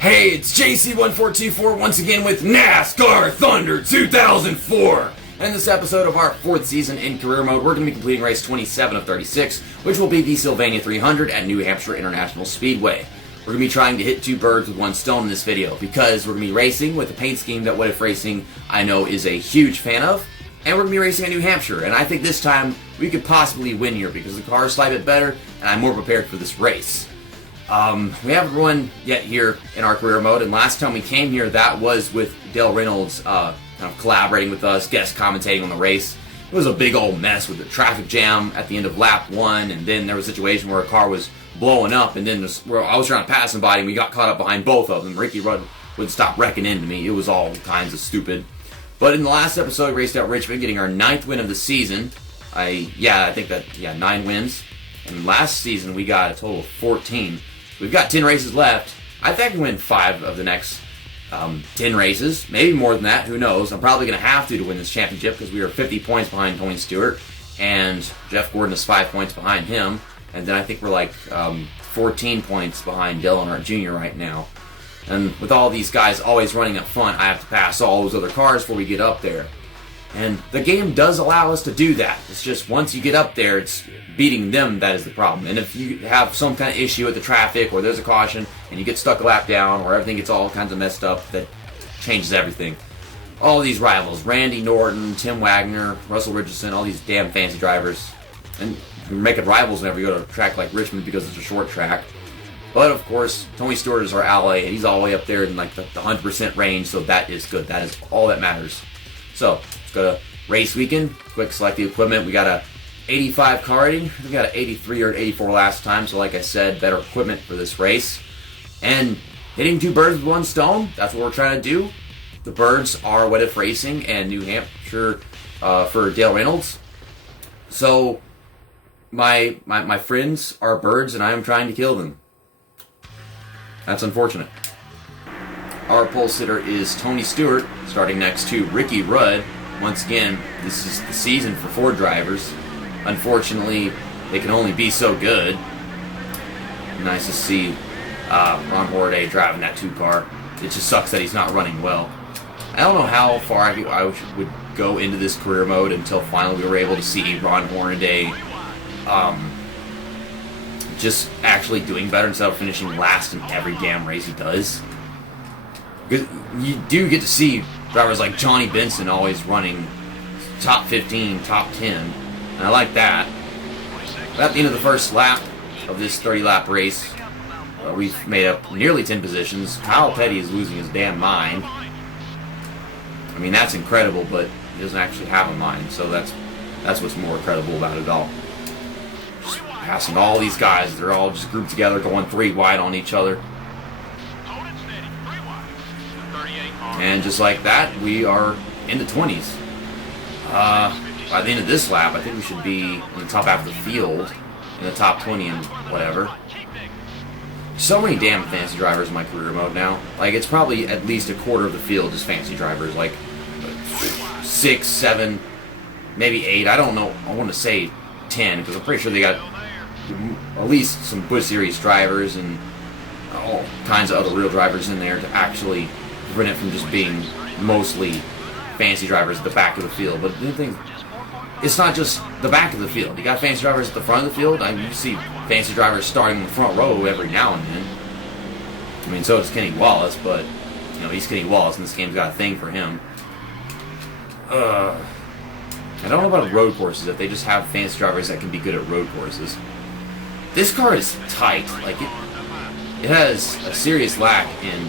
Hey, it's JC1424 once again with NASCAR Thunder 2004. And in this episode of our 4th season in career mode, we're going to be completing race 27 of 36, which will be the Sylvania 300 at New Hampshire International Speedway. We're going to be trying to hit 2 birds with 1 stone in this video, because we're going to be racing with a paint scheme that WhatiF Racing I know is a huge fan of, and we're going to be racing at New Hampshire, and I think this time we could possibly win here, because the car is slightly bit better, and I'm more prepared for this race. We haven't run yet here in our career mode, and last time we came here, that was with Dale Reynolds kind of collaborating with us, guest commentating on the race. It was a big old mess with the traffic jam at the end of lap 1, and then there was a situation where a car was blowing up, and then I was trying to pass somebody, and we got caught up behind both of them. Ricky Rudd wouldn't stop wrecking into me. It was all kinds of stupid. But in the last episode, we raced out Richmond, getting our 9th win of the season. I think 9 wins. And last season, we got a total of 14. We've got 10 races left. I think I can win 5 of the next 10 races. Maybe more than that. Who knows? I'm probably going to have to win this championship because we are 50 points behind Tony Stewart. And Jeff Gordon is 5 points behind him. And then I think we're like 14 points behind Dale Earnhardt Jr. right now. And with all these guys always running up front, I have to pass all those other cars before we get up there. And the game does allow us to do that. It's just once you get up there, it's beating them that is the problem. And if you have some kind of issue with the traffic, or there's a caution, and you get stuck a lap down, or everything gets all kinds of messed up, that changes everything. All these rivals, Randy Norton, Tim Wagner, Russell Richardson, all these damn fancy drivers. And we're making rivals whenever you go to a track like Richmond because it's a short track. But of course, Tony Stewart is our ally, and he's all the way up there in like the 100% range, so that is good. That is all that matters. So, let's go to race weekend. Quick select the equipment. We got a 85 car rating. We got an 83 or an 84 last time, so like I said, better equipment for this race. And hitting 2 birds with 1 stone, that's what we're trying to do. The birds are WhatiF Racing and New Hampshire for Dale Reynolds. So, my friends are birds, and I am trying to kill them. That's unfortunate. Our pole sitter is Tony Stewart, starting next to Ricky Rudd. Once again, this is the season for Ford drivers. Unfortunately, they can only be so good. Nice to see Ron Hornaday driving that 2 car. It just sucks that he's not running well. I don't know how far I would go into this career mode until finally we were able to see Ron Hornaday just actually doing better instead of finishing last in every damn race he does. Because you do get to see drivers like Johnny Benson always running top 15, top 10, and I like that. But at the end of the first lap of this 30-lap race, we've made up nearly 10 positions. Kyle Petty is losing his damn mind. I mean, that's incredible, but he doesn't actually have a mind, so that's what's more incredible about it all. Just passing all these guys, they're all just grouped together, going 3 wide on each other. And just like that, we are in the 20s. By the end of this lap, I think we should be in the top half of the field, in the top 20 and whatever. So many damn fancy drivers in my career mode now. Like, it's probably at least a quarter of the field just fancy drivers. Like 6, 7, maybe 8. I don't know. I want to say 10, because I'm pretty sure they got at least some Busch Series drivers and all kinds of other real drivers in there to actually prevent it from just being mostly fancy drivers at the back of the field. But the thing, it's not just the back of the field. You got fancy drivers at the front of the field. I mean, you see fancy drivers starting in the front row every now and then. I mean, so does Kenny Wallace, but you know, he's Kenny Wallace, and this game's got a thing for him. I don't know about road courses, if they just have fancy drivers that can be good at road courses. This car is tight. Like, it has a serious lack in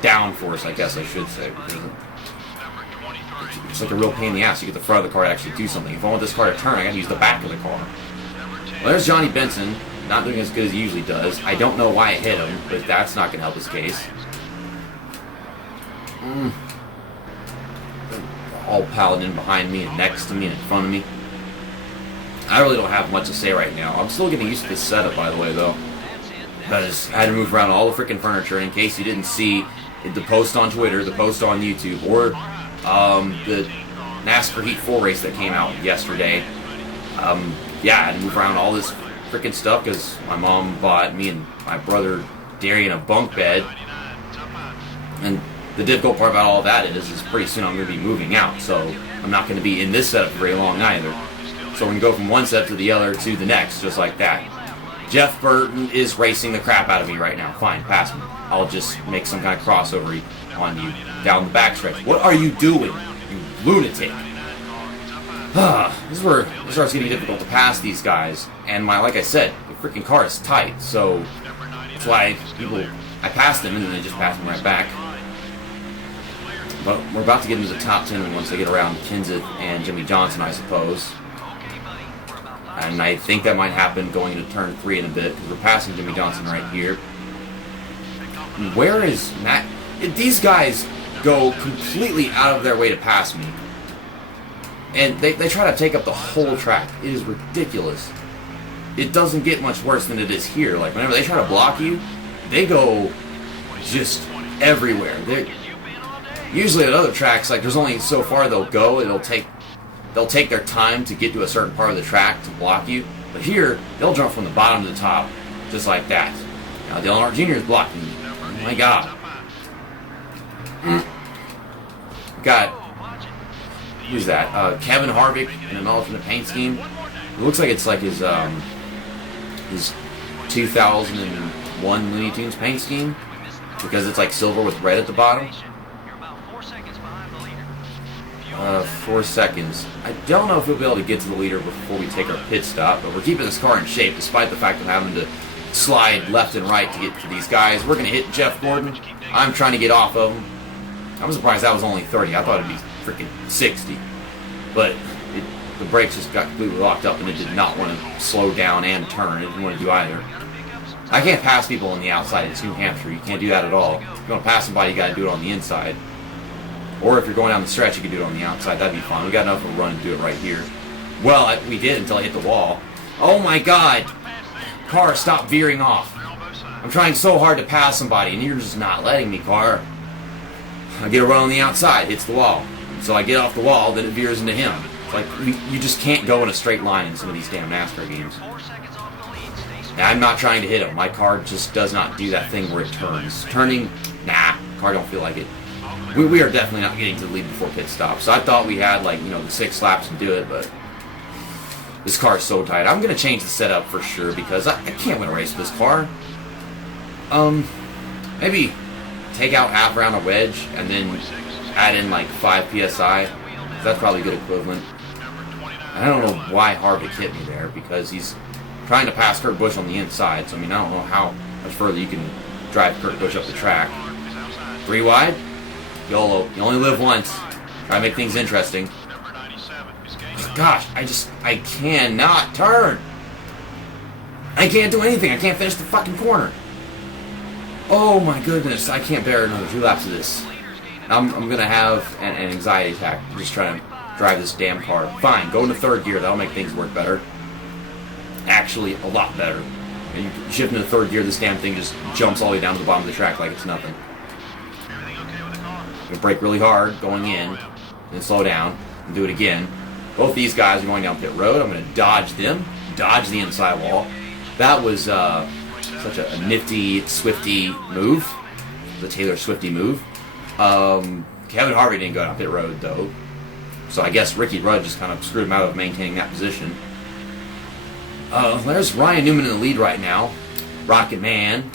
downforce, I guess I should say. It's like a real pain in the ass to get the front of the car to actually do something. If I want this car to turn, I gotta use the back of the car. Well, there's Johnny Benson, not doing as good as he usually does. I don't know why I hit him, but that's not gonna help his case. All piled in behind me and next to me and in front of me. I really don't have much to say right now. I'm still getting used to this setup, by the way, though. Because I had to move around all the freaking furniture. In case you didn't see the post on Twitter, the post on YouTube, or the NASCAR Heat 4 race that came out yesterday. Yeah, I had to move around all this freaking stuff because my mom bought me and my brother Darian a bunk bed. And the difficult part about all that is pretty soon I'm going to be moving out, so I'm not going to be in this setup for very long either. So we're going to go from one set to the other to the next, just like that. Jeff Burton is racing the crap out of me right now. Fine, pass me. I'll just make some kind of crossover on you down the backstretch. What are you doing, you lunatic? This is where it starts getting difficult to pass these guys. And like I said, the freaking car is tight, so that's why I passed them and then they just passed me right back. But we're about to get into the top 10 once they get around Kenseth and Jimmy Johnson, I suppose. And I think that might happen going into turn 3 in a bit, because we're passing Jimmy Johnson right here. Where is Matt? These guys go completely out of their way to pass me. And they try to take up the whole track. It is ridiculous. It doesn't get much worse than it is here. Like, whenever they try to block you, they go just everywhere. Usually at other tracks, like, there's only so far they'll go. They'll take their time to get to a certain part of the track to block you. But here, they'll jump from the bottom to the top, just like that. Now, Dale Earnhardt Jr. is blocking me. Oh my God. Got, who's that? Kevin Harvick in an alternate paint scheme. It looks like it's like his 2001 Looney Tunes paint scheme, because it's like silver with red at the bottom. 4 seconds. I don't know if we'll be able to get to the leader before we take our pit stop, but we're keeping this car in shape despite the fact of having to slide left and right to get to these guys. We're going to hit Jeff Gordon. I'm trying to get off of him. I'm surprised that was only 30. I thought it'd be freaking 60. But the brakes just got completely locked up and it did not want to slow down and turn. It didn't want to do either. I can't pass people on the outside. It's New Hampshire. You can't do that at all. If you want to pass somebody, you got to do it on the inside. Or if you're going down the stretch, you can do it on the outside. That'd be fun. We got enough of a run to do it right here. Well, we did until I hit the wall. Oh my God! Car, stop veering off. I'm trying so hard to pass somebody, and you're just not letting me, car. I get a run on the outside, hits the wall. So I get off the wall, then it veers into him. It's like, you just can't go in a straight line in some of these damn NASCAR games. And I'm not trying to hit him. My car just does not do that thing where it turns. Turning, nah, car don't feel like it. We are definitely not getting to the lead before pit stop. So I thought we had, like, the 6 laps to do it, but this car is so tight. I'm going to change the setup for sure, because I can't win a race with this car. Maybe take out half round a wedge and then add in like 5 PSI. That's probably a good equivalent. I don't know why Harvick hit me there, because he's trying to pass Kurt Busch on the inside. So, I mean, I don't know how much further you can drive Kurt Busch up the track. 3 wide? YOLO. You only live once. Try to make things interesting. Gosh, I cannot turn. I can't do anything. I can't finish the fucking corner. Oh my goodness, I can't bear another 2 laps of this. I'm going to have an anxiety attack just trying to drive this damn car. Fine, go into 3rd gear. That'll make things work better. Actually, a lot better. And you shift into 3rd gear, this damn thing just jumps all the way down to the bottom of the track like it's nothing. I'm going to brake really hard going in, then slow down, and do it again. Both these guys are going down pit road. I'm going to dodge them, dodge the inside wall. That was such a nifty, swifty move. The Taylor Swifty move. Kevin Harvick didn't go down pit road, though. So I guess Ricky Rudd just kind of screwed him out of maintaining that position. There's Ryan Newman in the lead right now. Rocket Man.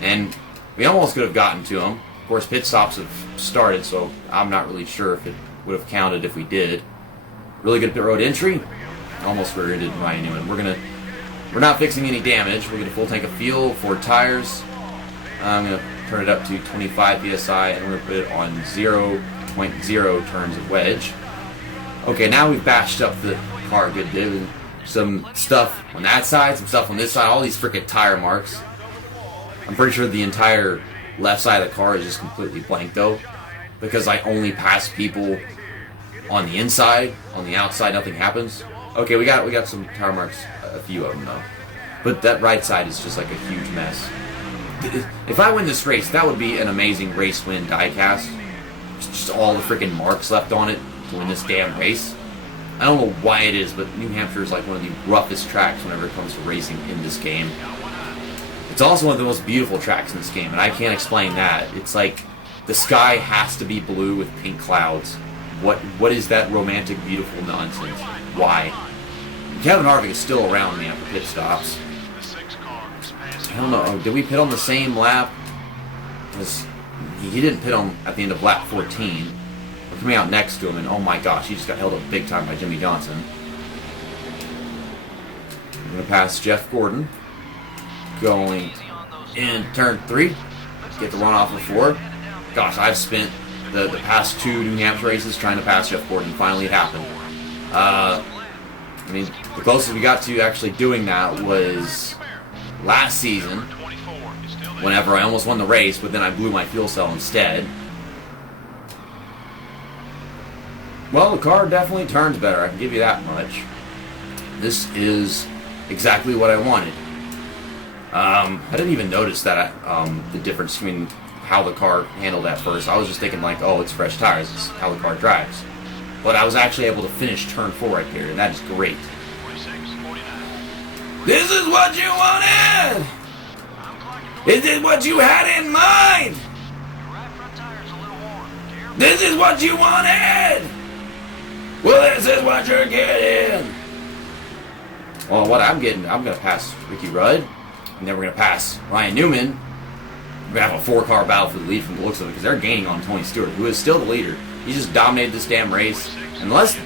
And we almost could have gotten to him. Of course, pit stops have started, so I'm not really sure if it would have counted if we did. Really good pit road entry. Almost rear-ended Ryan Newman. We're not fixing any damage. We're going to full tank of fuel, 4 tires. I'm going to turn it up to 25 PSI, and we're going to put it on 0.0 turns of wedge. Okay, now we've bashed up the car a good bit. Some stuff on that side, some stuff on this side, all these freaking tire marks. I'm pretty sure the entire left side of the car is just completely blank, though, because I only pass people on the inside. On the outside, nothing happens. Okay, we got some tire marks, a few of them, though. But that right side is just like a huge mess. If I win this race, that would be an amazing race win diecast. Just all the freaking marks left on it to win this damn race. I don't know why it is, but New Hampshire is like one of the roughest tracks whenever it comes to racing in this game. It's also one of the most beautiful tracks in this game, and I can't explain that. It's like The sky has to be blue with pink clouds. What is that romantic, beautiful nonsense? Why? Kevin Harvick is still around me after pit stops. I don't know. Did we pit on the same lap? Because he didn't pit on at the end of lap 14. We're coming out next to him, and oh my gosh, he just got held up big time by Jimmy Johnson. I'm going to pass Jeff Gordon. Going in turn 3. Get the run off of 4. Gosh, I've spent the past 2 New Hampshire races trying to pass Jeff Gordon. Finally, it happened. I mean, the closest we got to actually doing that was last season, whenever I almost won the race, but then I blew my fuel cell instead. Well, the car definitely turns better, I can give you that much. This is exactly what I wanted. I didn't even notice that the difference between how the car handled at first. I was just thinking like, oh, it's fresh tires, it's how the car drives. But I was actually able to finish turn 4 right there, and that is great. This is what you wanted! Is this what you had in mind? This is what you wanted! Well, this is what you're getting! Well, what I'm getting, I'm going to pass Ricky Rudd, and then we're going to pass Ryan Newman. We're going to have a 4-car battle for the lead from the looks of it, because they're gaining on Tony Stewart, who is still the leader. He just dominated this damn race. Unless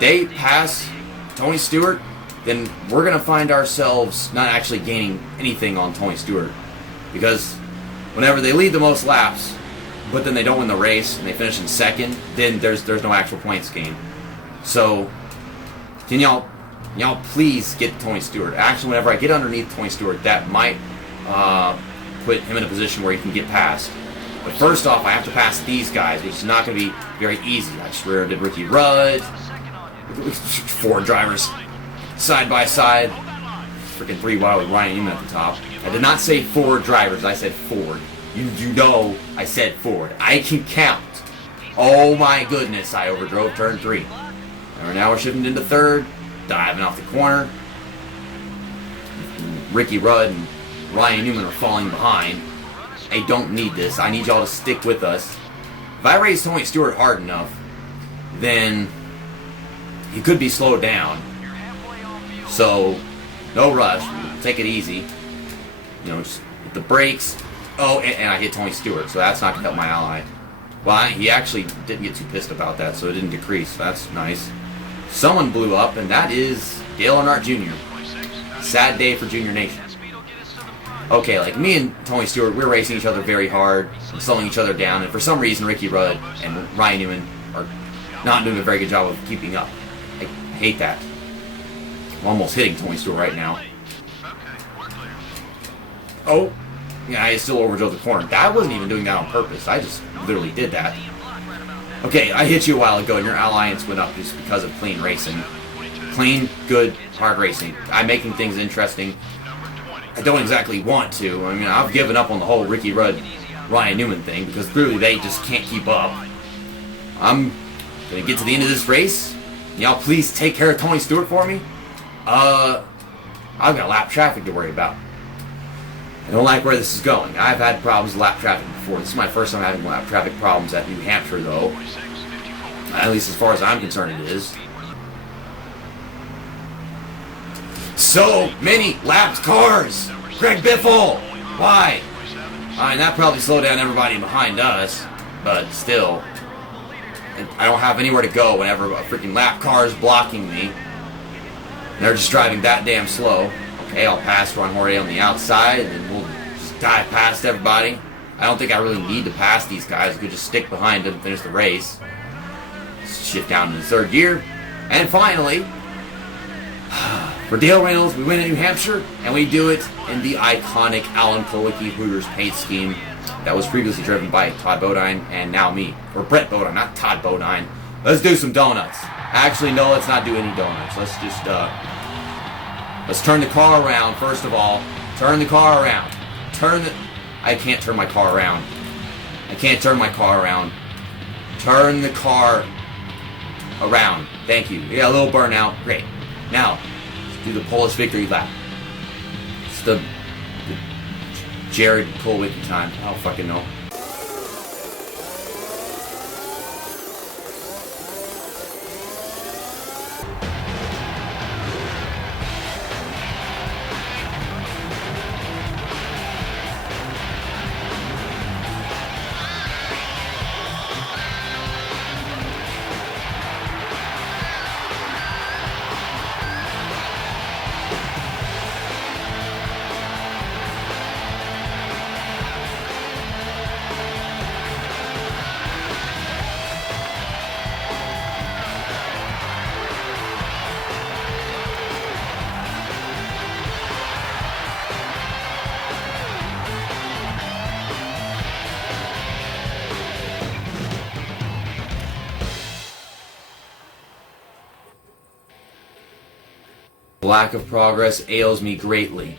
they pass Tony Stewart, then we're going to find ourselves not actually gaining anything on Tony Stewart. Because whenever they lead the most laps, but then they don't win the race, and they finish in second, then there's no actual points gained. So, can y'all please get Tony Stewart? Actually, whenever I get underneath Tony Stewart, that might put him in a position where he can get past. But first off, I have to pass these guys, which is not going to be very easy. I just rear-ended Ricky Rudd. 4 drivers side by side. Freaking 3 wide with Ryan Newman at the top. I did not say 4 drivers, I said Ford. You know I said Ford. I can count. Oh my goodness, I overdrove turn 3. And now we're shifting into 3rd, diving off the corner. Ricky Rudd and Ryan Newman are falling behind. I don't need this. I need y'all to stick with us. If I raise Tony Stewart hard enough, then he could be slowed down. So, no rush. Take it easy. You know, just hit the brakes. Oh, and I hit Tony Stewart, so that's not going to help my ally. Well, he actually didn't get too pissed about that, so it didn't decrease. That's nice. Someone blew up, and that is Dale Earnhardt Jr. Sad day for Junior Nation. Okay, like me and Tony Stewart, we're racing each other very hard, and slowing each other down, and for some reason Ricky Rudd and Ryan Newman are not doing a very good job of keeping up. I hate that. I'm almost hitting Tony Stewart right now. Oh, yeah, I still overdrove the corner. I wasn't even doing that on purpose. I just literally did that. Okay, I hit you a while ago, and your alliance went up just because of clean racing. Clean, good, hard racing. I'm making things interesting. I don't exactly want to. I mean, I've given up on the whole Ricky Rudd, Ryan Newman thing because clearly they just can't keep up. I'm going to get to the end of this race. Y'all please take care of Tony Stewart for me. I've got lap traffic to worry about. I don't like where this is going. I've had problems with lap traffic before. This is my first time having lap traffic problems at New Hampshire, though. At least as far as I'm concerned, it is. So many lapped cars! Greg Biffle! Why? I mean, that probably slowed down everybody behind us, but still. I don't have anywhere to go whenever a freaking lap car is blocking me. They're just driving that damn slow. Okay, I'll pass Ron Horty on the outside, and then we'll just dive past everybody. I don't think I really need to pass these guys. I could just stick behind them and finish the race. Shift down to the 3rd gear. And finally, for Dale Reynolds, we win in New Hampshire, and we do it in the iconic Alan Kulwicki Hooters paint scheme that was previously driven by Todd Bodine and now me. Or Brett Bodine, not Todd Bodine. Let's do some donuts. Actually, no, let's not do any donuts. Let's just, let's turn the car around, first of all. Turn the car around. I can't turn my car around. I can't turn my car around. Turn the car around. Thank you. Yeah, a little burnout. Great. Now, let's do the Polish victory lap. It's the Jared Kulwicki time. I don't fucking know. lack of progress ails me greatly.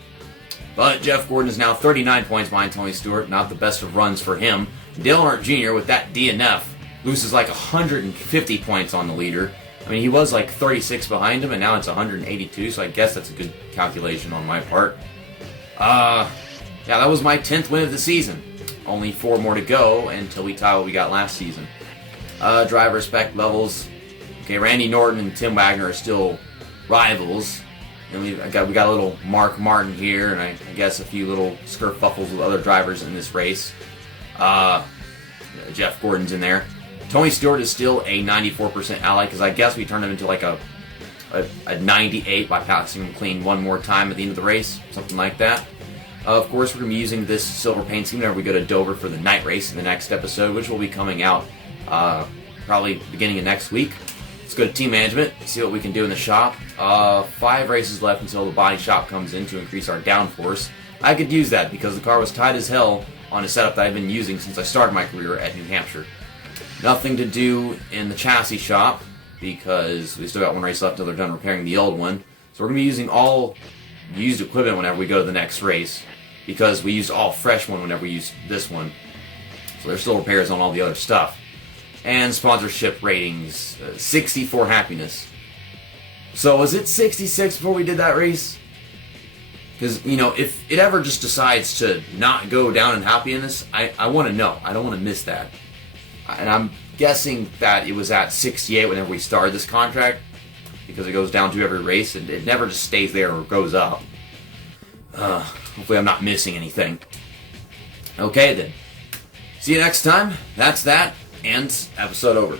But Jeff Gordon is now 39 points behind Tony Stewart. Not the best of runs for him. Dale Earnhardt Jr. with that DNF loses like 150 points on the leader. I mean, he was like 36 behind him, and now it's 182, so I guess that's a good calculation on my part. Yeah, that was my 10th win of the season. Only 4 more to go until we tie what we got last season. Driver respect levels. Okay, Randy Norton and Tim Wagner are still rivals. And we got a little Mark Martin here, and I guess a few little skerfuffles with other drivers in this race. Jeff Gordon's in there. Tony Stewart is still a 94% ally, because I guess we turned him into like a 98 by passing him clean one more time at the end of the race, something like that. Of course, we're going to be using this silver paint scheme whenever we go to Dover for the night race in the next episode, which will be coming out probably beginning of next week. Let's go to team management, see what we can do in the shop. 5 races left until the body shop comes in to increase our downforce. I could use that because the car was tight as hell on a setup that I've been using since I started my career at New Hampshire. Nothing to do in the chassis shop because we still got 1 race left until they're done repairing the old one. So we're going to be using all used equipment whenever we go to the next race because we used all fresh one whenever we used this one. So there's still repairs on all the other stuff. And sponsorship ratings, 64 happiness. So was it 66 before we did that race? Because, you know, if it ever just decides to not go down in happiness, I want to know. I don't want to miss that. And I'm guessing that it was at 68 whenever we started this contract, because it goes down to every race, and it never just stays there or goes up. Hopefully I'm not missing anything. Okay then. See you next time. That's that, and episode over.